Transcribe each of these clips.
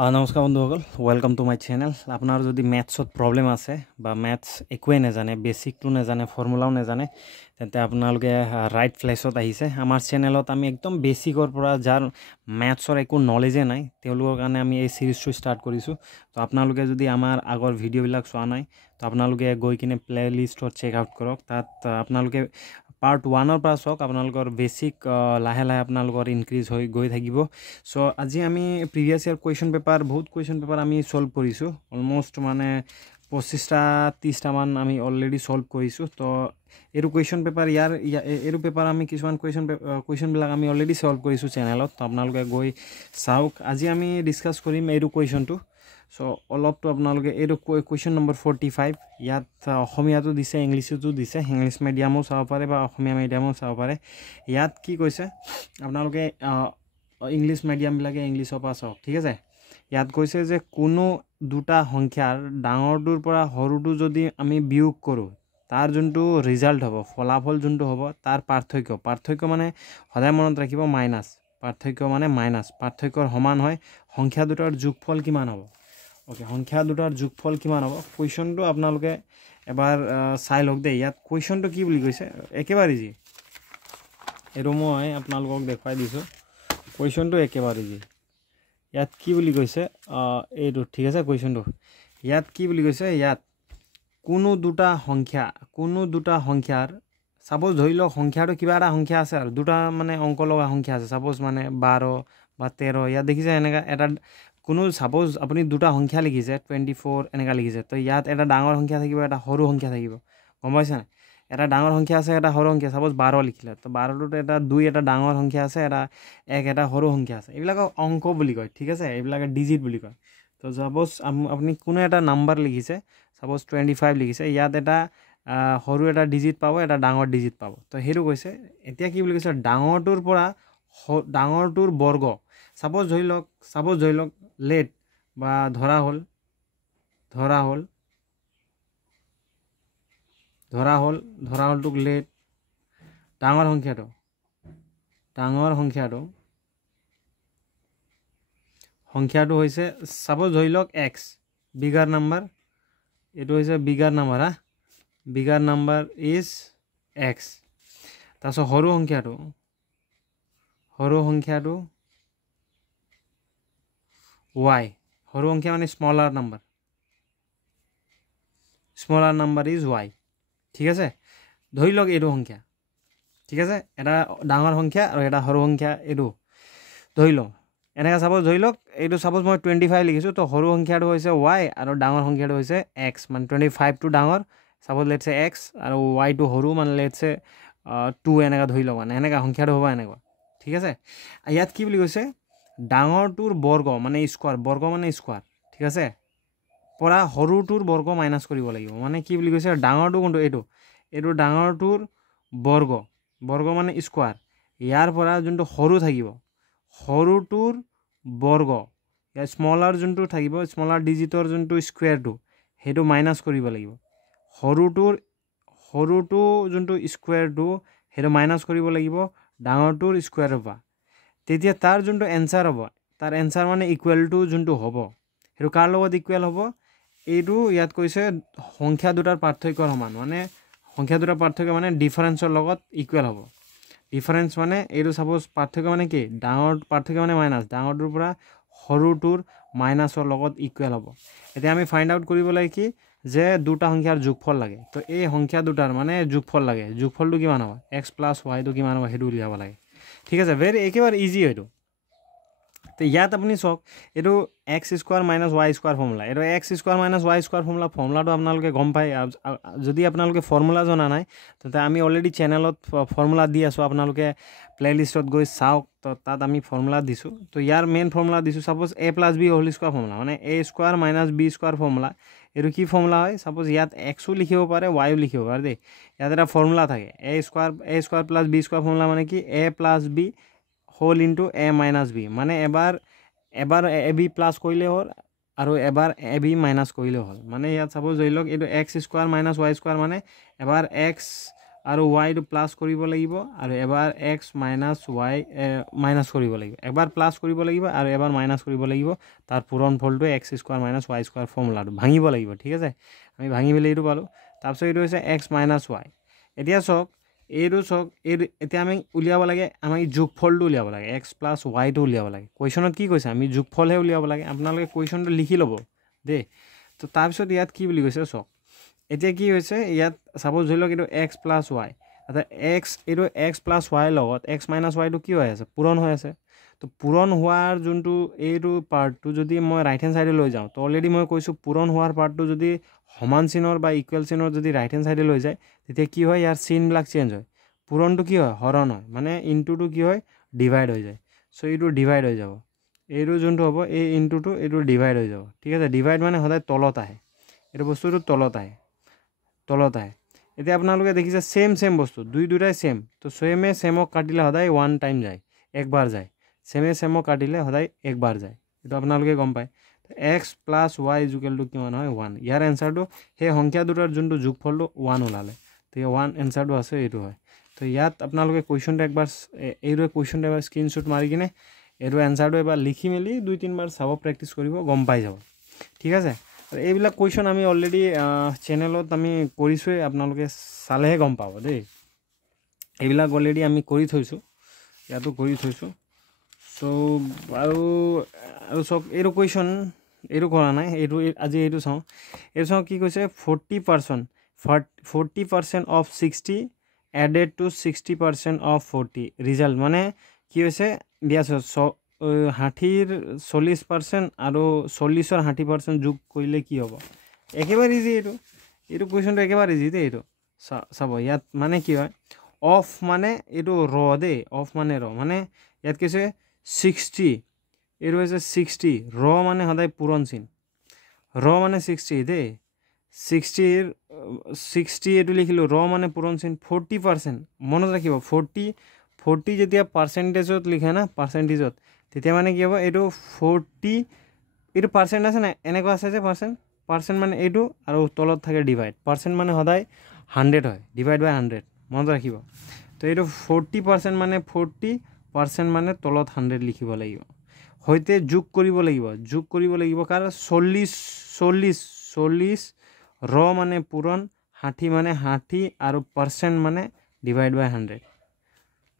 নমস্কাৰ বন্ধুসকল, welcome to my channel. আপোনাৰ যদি মেথছত প্ৰব্লেম আছে বা মেথছ একোৱেই নাজানে, বেছিকটো নাজানে, ফৰ্মুলাও নাজানে, তেন্তে আপোনালোকে ৰাইট প্লেছত আহিছে। আমাৰ চেনেলত আমি একদম বেছিকৰ পৰা যাৰ মেথছৰ একো নলেজে নাই তেওঁলোকৰ কাৰণে আমি এই চিৰিজটো ষ্টাৰ্ট কৰিছোঁ। তো আপোনালোকে যদি আমাৰ আগৰ ভিডিঅ'বিলাক চোৱা নাই তো আপোনালোকে গৈ কিনে প্লে লিষ্টত চেক আউট কৰক। তাত আপোনালোকে পাৰ্ট 1ৰ পৰা চাওক, আপোনালোকৰ বেছিক লাহে লাহে আপোনালোকৰ ইনক্ৰিজ হৈ গৈ থাকিব। চ' আজি আমি প্ৰিভিয়াছ ইয়াৰ কুৱেশ্যন পেপাৰ, বহুত কুৱেশ্যন পেপাৰ আমি ছল্ভ কৰিছোঁ। অলম'ষ্ট মানে 25-30টামান আমি অলৰেডি ছল্ভ কৰিছোঁ। তো এইটো কুৱেশ্যন পেপাৰ, এইটো পেপাৰ আমি কিছুমান কুৱেশ্যনবিলাক আমি অলৰেডি ছল্ভ কৰিছোঁ চেনেলত। তো আপোনালোকে গৈ চাওক। আজি আমি ডিছকাছ কৰিম এইটো কুৱেশ্যনটো। চ' অলপতো আপোনালোকে এইটো কুৱেশ্যন নম্বৰ 45, ইয়াত অসমীয়াটো দিছে, ইংলিছতো দিছে। ইংলিছ মিডিয়ামো চাব পাৰে বা অসমীয়া মিডিয়ামো চাব পাৰে। ইয়াত কি কৈছে আপোনালোকে ইংলিছ মিডিয়ামবিলাকে ইংলিছৰ পৰা চাওক, ঠিক আছে। ইয়াত কৈছে যে কোনো দুটা সংখ্যাৰ ডাঙৰটোৰ পৰা সৰুটো যদি আমি বিয়োগ কৰোঁ, তাৰ যোনটো ৰিজাল্ট হ'ব, ফলাফল যোনটো হ'ব, তাৰ পাৰ্থক্য মানে সদায় মনত ৰাখিব মাইনাছ। পাৰ্থক্য মানে মাইনাছ, পাৰ্থক্যৰ সমান হয় সংখ্যা দুটাৰ যোগফল কিমান হ'ব। অ'কে, সংখ্যা দুটাৰ যোগফল কিমান হ'ব। কুৱেশ্যনটো আপোনালোকে এবাৰ চাই লওক দেই। ইয়াত কুৱেশ্যনটো কি বুলি কৈছে, একেবাৰে ইজি। এইটো মই আপোনালোকক দেখুৱাই দিছোঁ। কুৱেশ্যনটো একেবাৰে ইজি। ইয়াত কি বুলি কৈছে, এইটো ঠিক আছে। কুৱেশ্যনটো ইয়াত কি বুলি কৈছে, ইয়াত কোনো দুটা সংখ্যাৰ ছাপ'জ ধৰি লওক সংখ্যাটো কিবা এটা সংখ্যা আছে আৰু দুটা মানে অংক লগা সংখ্যা আছে। ছাপ'জ মানে 12 বা 13, ইয়াত দেখিছে এনেকুৱা এটা কোনো ছাপ'জ আপুনি দুটা সংখ্যা লিখিছে 24 এনেকুৱা লিখিছে। তো ইয়াত এটা ডাঙৰ সংখ্যা থাকিব, এটা সৰু সংখ্যা থাকিব, গম পাইছে নাই। এটা ডাঙৰ সংখ্যা আছে, এটা সৰু সংখ্যা। ছাপ'জ 12 লিখিলে, তো 12টোত এটা 2 এটা ডাঙৰ সংখ্যা আছে, এটা সৰু সংখ্যা আছে। এইবিলাকক অংক বুলি কয়, ঠিক আছে। এইবিলাকে ডিজিট বুলি কয়। তো ছাপ'জ আপুনি কোনো এটা নাম্বাৰ লিখিছে, ছাপ'জ 25 লিখিছে, ইয়াত এটা সৰু এটা ডিজিট পাব, এটা ডাঙৰ ডিজিট পাব। তো সেইটো কৈছে। এতিয়া কি বুলি কৈছে, ডাঙৰটোৰ পৰা ডাঙৰটোৰ বৰ্গ। ছাপ'জ ধৰি লওক লেট বা ধৰা হ'ল তোক লেট। ডাঙৰ সংখ্যাটো হৈছে ছাপ'জ ধৰি লওক এক্স, বিগাৰ নাম্বাৰ। এইটো হৈছে bigger number, bigger number is x. তাৰপিছত সৰু সংখ্যাটো ৱাই। সৰু সংখ্যা মানে স্মলাৰ নাম্বাৰ ইজ ৱাই, ঠিক আছে। ধৰি লওক এইটো সংখ্যা, ঠিক আছে। এটা ডাঙৰ সংখ্যা আৰু এটা সৰু সংখ্যা, এইটো ধৰি লওঁ এনেকৈ। ছাপ'জ ধৰি লওক এইটো, ছাপ'জ মই 25 লিখিছোঁ। তো সৰু সংখ্যাটো হৈছে ৱাই আৰু ডাঙৰ সংখ্যাটো হৈছে এক্স। মানে 25টো ডাঙৰ, ছাপ'জ লেটছে এক্স, আৰু ৱাইটো সৰু, মানে লেটছে 2 এনেকৈ ধৰি লওক। মানে এনেকৈ সংখ্যাটো হ'ব এনেকুৱা, ঠিক আছে। ইয়াত কি বুলি কৈছে, ডাঙৰটোৰ বৰ্গ মানে স্কোৱাৰ, ঠিক আছে, পৰা সৰুটোৰ বৰ্গ মাইনাছ কৰিব লাগিব। মানে কি বুলি কৈছে, ডাঙৰটো কোনটো, এইটো ডাঙৰটোৰ বৰ্গ মানে স্কোৱাৰ। ইয়াৰ পৰা যোনটো সৰু থাকিব, সৰুটোৰ বৰ্গ, ইয়াৰ স্মলাৰ যোনটো থাকিব, স্মলাৰ ডিজিটৰ যোনটো স্কুৱেৰটো, সেইটো মাইনাছ কৰিব লাগিব। সৰুটো যোনটো স্কুৱেৰটো, সেইটো মাইনাছ কৰিব লাগিব ডাঙৰটোৰ স্কুৱেৰৰ পৰা। তেতিয়া তাৰ যোনটো এনচাৰ হ'ব, তাৰ এনচাৰ মানে ইকুৱেলটো যোনটো হ'ব, সেইটো কাৰ লগত ইকুৱেল হ'ব, এইটো ইয়াত কৈছে সংখ্যা দুটাৰ পাৰ্থক্যৰ সমান। মানে সংখ্যা দুটাৰ পাৰ্থক্য মানে ডিফাৰেঞ্চৰ লগত ইকুৱেল হ'ব। ডিফাৰেঞ্চ মানে এইটো ছাপ'জ পাৰ্থক্য মানে কি, ডাঙৰ পাৰ্থক্য মানে মাইনাছ, ডাঙৰটোৰ পৰা সৰুটোৰ মাইনাছৰ লগত ইকুৱেল হ'ব। এতিয়া আমি ফাইণ্ড আউট কৰিব লাগে কি, যে দুটা সংখ্যাৰ যোগফল লাগে। তো এই সংখ্যা দুটাৰ মানে যোগফল লাগে। যোগফলটো কিমান হ'ব, এক্স প্লাছ ৱাইটো কিমান হ'ব, সেইটো উলিয়াব লাগে, ঠিক আছে। একেবাৰে ইজি এইটো। তো ইয়াত আপুনি চাওক, এইটো x square minus y square formula. এইটো x square minus y square ফৰ্মুলাটো আপোনালোকে গম পায়। যদি আপোনালোকে ফৰ্মুলা জনা নাই, তেন্তে আমি অলৰেডি চেনেলত ফৰ্মুলা দি আছোঁ, আপোনালোকে প্লে লিষ্টত গৈ চাওক। তো তাত আমি ফৰ্মুলা দিছোঁ। তো ইয়াৰ মেইন ফৰ্মুলা দিছোঁ, suppose a plus b whole square formula, মানে a square minus b square formula. এইটো কি ফৰ্মুলা হয়, ছাপ'জ ইয়াত এক্সো লিখিব পাৰে, ৱাইও লিখিব পাৰে দেই। ইয়াত এটা ফৰ্মুলা থাকে, a square plus b square formula মানে কি, a plus b whole into a minus b. মানে এবাৰ এ বি প্লাছ কৰিলে হ'ল আৰু এবাৰ এ বি মাইনাছ কৰিলে হ'ল। মানে ইয়াত ছাপ'জ ধৰি লওক এইটো x square minus y square, মানে এবাৰ এক্স আৰু ৱাইটো প্লাছ কৰিব লাগিব আৰু এবাৰ এক্স মাইনাছ ৱাই মাইনাছ কৰিব লাগিব এবাৰ প্লাছ কৰিব লাগিব আৰু এবাৰ মাইনাছ কৰিব লাগিব তাৰ পূৰণ ফলটো x square minus y square ফৰ্মুলাটো ভাঙিব লাগিব ঠিক আছে আমি ভাঙি পেলাই এইটো পালোঁ তাৰপিছত এইটো হৈছে এক্স মাইনাছ ৱাই এতিয়া চাওক এইটো এতিয়া আমি উলিয়াব লাগে আমি যোগফলটো উলিয়াব লাগে এক্স প্লাছ ৱাইটো উলিয়াব লাগে কুৱেশ্যনত কি কৈছে আমি যোগফলহে উলিয়াব লাগে আপোনালোকে কুৱেশ্যনটো লিখি ল'ব দেই তো তাৰপিছত ইয়াত কি বুলি কৈছে চাওক এতিয়া কি হৈছে ইয়াত সাপোজ ধৰি লওক এইটো এক্স প্লাছ ৱাই অৰ্থাৎ এইটো এক্স প্লাছ ৱাইৰ লগত এক্স মাইনাছ ৱাইটো কি হৈ আছে পূৰণ হৈ আছে তো পূৰণ হোৱাৰ যোনটো এইটো পাৰ্টটো যদি মই ৰাইট হেণ্ড চাইডে লৈ যাওঁ তো অলৰেডি মই কৈছোঁ পূৰণ হোৱাৰ পাৰ্টটো যদি সমান চিনৰ বা ইকুৱেল চিনৰ যদি ৰাইট হেণ্ড চাইডে লৈ যায় তেতিয়া কি হয় ইয়াৰ চিনবিলাক চেঞ্জ হয় পূৰণটো কি হয় হৰণ হয় মানে ইনটুটো কি হয় ডিভাইড হৈ যায় চ' এইটো ডিভাইড হৈ যাব এইটো যোনটো হ'ব এই ইনটুটো এইটো ডিভাইড হৈ যাব ঠিক আছে ডিভাইড মানে সদায় তলত আহে এইটো বস্তুটো তলত আহে এতিয়া আপোনালোকে দেখিছে সেম বস্তু দুটাই সেম তো সেমক কাটিলে সদায় ওৱান টাইম যায় একবাৰ যায় সেমক কাটিলে সদায় একবাৰ যায় এইটো আপোনালোকে গম পায় এক্স প্লাছ ৱাই ইজুকেলটো কিমান হয় ওৱান ইয়াৰ এনচাৰটো সেই সংখ্যা দুটাৰ যোনটো যোগফলটো ওৱান ওলালে তো ওৱান এনচাৰটো আছে এইটো হয় তো ইয়াত আপোনালোকে কুৱেশ্যনটো একবাৰ স্ক্ৰীনশ্বট মাৰি কিনে এইটো এনচাৰটো এবাৰ লিখি মেলি 2-3 বাৰ চাব প্ৰেক্টিছ কৰিব গম পাই যাব ঠিক আছে এইবিলাক কুৱেশ্যন আমি অলৰেডি চেনেলত আমি কৰিছোঁৱে আপোনালোকে চালেহে গম পাব দেই এইবিলাক অলৰেডি আমি কৰি থৈছোঁ ইয়াতো কৰি থৈছোঁ চ' আৰু চব এইটো কুৱেশ্যন এইটো কৰা নাই আজি এইটো চাওঁ কি কৈছে 40% of 60 added to 60% of 40 result মানে কি হৈছে দিয়া 60ৰ 40% আৰু 40ৰ 60% যোগ কৰিলে কি হ'ব একেবাৰে ইজি এইটো কুৱেশ্যনটো একেবাৰে ইজি দেই এইটো চাব ইয়াত মানে কি হয় অফ মানে এইটো দেই অফ মানে মানে ইয়াত কি হৈছে 60 এইটো হৈছে 60 মানে সদায় পূৰণ চিন মানে 60 দেই 60 এইটো লিখিলোঁ মানে পূৰণ চিন 40% মনত ৰাখিব 40 যেতিয়া পাৰ্চেণ্টেজত লিখে না পাৰ্চেণ্টেজত তেতিয়া মানে কি হ'ব এইটো 40 এইটো পাৰ্চেণ্ট আছে নাই এনেকুৱা আছে যে পাৰ্চেণ্ট মানে এইটো আৰু তলত থাকে ডিভাইড পাৰ্চেণ্ট মানে সদায় 100 হয় ডিভাইড বাই 100 মনত ৰাখিব তো এইটো 40% মানে 40% মানে তলত 100 লিখিব লাগিব সৈতে যোগ কৰিব লাগিব কাৰণ 40 মানে পূৰণ 60 মানে 60 আৰু পাৰ্চেণ্ট মানে ডিভাইড বাই 100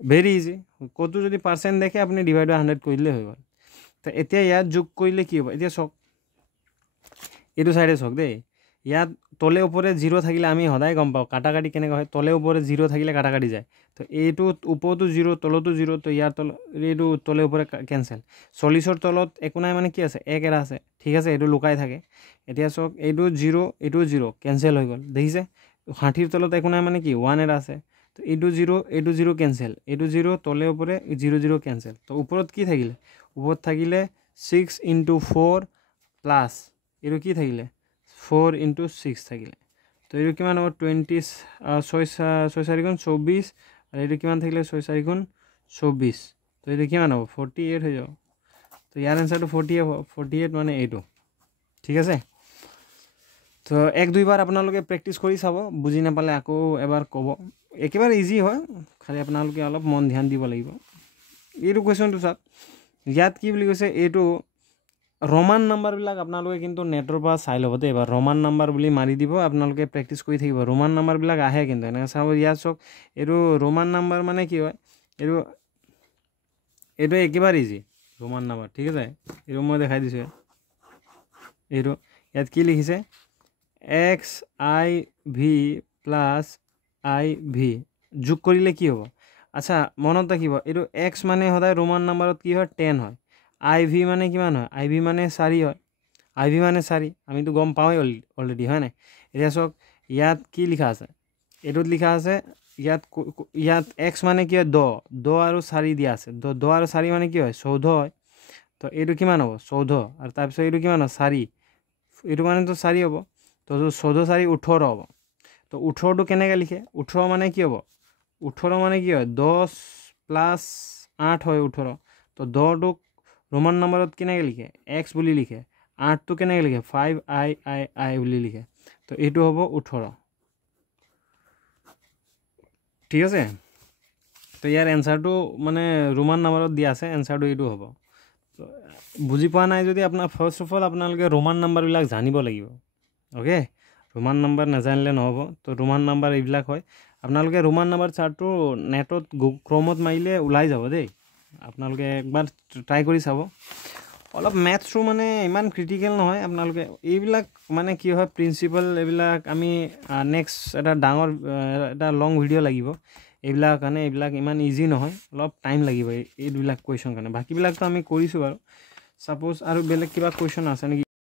ভেৰি ইজি ক'তো যদি পাৰ্চেণ্ট দেখে আপুনি ডিভাইড বাই 100 কৰি দিলে হৈ গ'ল তো এতিয়া ইয়াত যোগ কৰিলে কি হ'ব এতিয়া চাওক এইটো চাইডে চাওক দেই ইয়াত তলে ওপৰে 0 থাকিলে আমি সদায় গম পাওঁ কাটাকাটি কেনেকৈ হয় তলে ওপৰে 0 থাকিলে কাটাকাটি যায় তো এইটো ওপৰতো 0 তলতো 0 তো ইয়াৰ এইটো তলে ওপৰে কেঞ্চেল 40ৰ তলত একো নাই মানে কি আছে 1 এটা আছে ঠিক আছে এইটো লুকাই থাকে এতিয়া চাওক এইটো 0 এইটো 0 কেঞ্চেল হৈ গ'ল দেখিছে 60ৰ তলত একো নাই মানে কি 1 এটা আছে তো এইটো 0 কেঞ্চেল এইটো 0 তলে ওপৰে 0 কেঞ্চেল তো ওপৰত কি থাকিলে ওপৰত থাকিলে 6 × 4 প্লাছ এইটো কি থাকিলে 4 × 6 থাকিলে তো এইটো কিমান হ'ব 26 4 × 24 আৰু এইটো কিমান থাকিলে 6 4 × 24 তো এইটো কিমান হ'ব 48 হৈ যাব তো ইয়াৰ এনচাৰটো 48 মানে এইটো ঠিক আছে তো 1-2 বাৰ আপোনালোকে প্ৰেক্টিছ কৰি চাব বুজি নাপালে আকৌ এবাৰ ক'ব একেবাৰে ইজি হয় খালি আপোনালোকে অলপ মন ধ্যান দিব লাগিব এইটো কুৱেশ্যনটো চাওক ইয়াত কি বুলি কৈছে এইটো ৰোমান নাম্বাৰবিলাক আপোনালোকে কিন্তু নেটৰ পৰা চাই ল'ব দেই এবাৰ ৰোমান নাম্বাৰ বুলি মাৰি দিব আপোনালোকে প্ৰেক্টিছ কৰি থাকিব ৰোমান নাম্বাৰবিলাক আহে কিন্তু এনেকৈ চাব ইয়াত চাওক এইটো ৰোমান নাম্বাৰ মানে কি হয় এইটো একেবাৰে ইজি ৰোমান নাম্বাৰ ঠিক আছে এইটো মই দেখাই দিছোঁ এইটো ইয়াত কি লিখিছে XIV + IV যোগ কৰিলে কি হ'ব আচ্ছা মনত ৰাখিব এইটো X মানে সদায় ৰোমান নাম্বাৰত কি হয় 10 হয় IV মানে কিমান হয় IV মানে 4 হয় IV মানে 4 আমিতো গম পাওঁৱেই অলৰেডি হয় নাই এতিয়া চাওক ইয়াত কি লিখা আছে এইটোত লিখা আছে ইয়াত X মানে কি হয় 10 আৰু 4 দিয়া আছে 10 আৰু 4 মানে কি হয় 14 হয় তো এইটো কিমান হ'ব 14 আৰু তাৰপিছত এইটো কিমান হয় 4 এইটো মানেতো 4 হ'ব তো 14 4 18 হ'ব তো 18টো কেনেকৈ লিখে 18 মানে কি হ'ব 18 মানে কি হয় 10 + 8 হয় 18 তো 10টোক ৰোমান নাম্বাৰত কেনেকৈ লিখে X বুলি লিখে 8টো কেনেকৈ লিখে 5I বুলি লিখে তো এইটো হ'ব 18 ঠিক আছে তো ইয়াৰ এনসাৰটো মানে ৰোমান নাম্বাৰত দিয়া আছে এনসাৰটো এইটো হ'ব তো বুজি পোৱা নাই যদি আপোনাৰ ফাৰ্ষ্ট অফ অল আপোনালোকে ৰোমান নাম্বাৰবিলাক জানিব লাগিব ওকে ৰোমান নাম্বাৰ নাজানিলে নহ'ব তো ৰোমান নাম্বাৰ এইবিলাক হয় আপোনালোকে ৰোমান নাম্বাৰ চাৰ্টটো নেটত ক্ৰমত মাৰিলে ওলাই যাব দেই আপোনালোকে একবাৰ ট্ৰাই কৰি চাব অলপ মেথছটো মানে ইমান ক্ৰিটিকেল নহয় আপোনালোকে এইবিলাক মানে কি হয় প্ৰিন্সিপাল এইবিলাক আমি নেক্সট এটা ডাঙৰ এটা লং ভিডিঅ' লাগিব এইবিলাক কাৰণে এইবিলাক ইমান ইজি নহয় অলপ টাইম লাগিব এইবিলাক কুৱেশ্যন কাৰণে বাকীবিলাকতো আমি কৰিছোঁ বাৰু সাপোজ আৰু বেলেগ কিবা কুৱেশ্যন আছে নেকি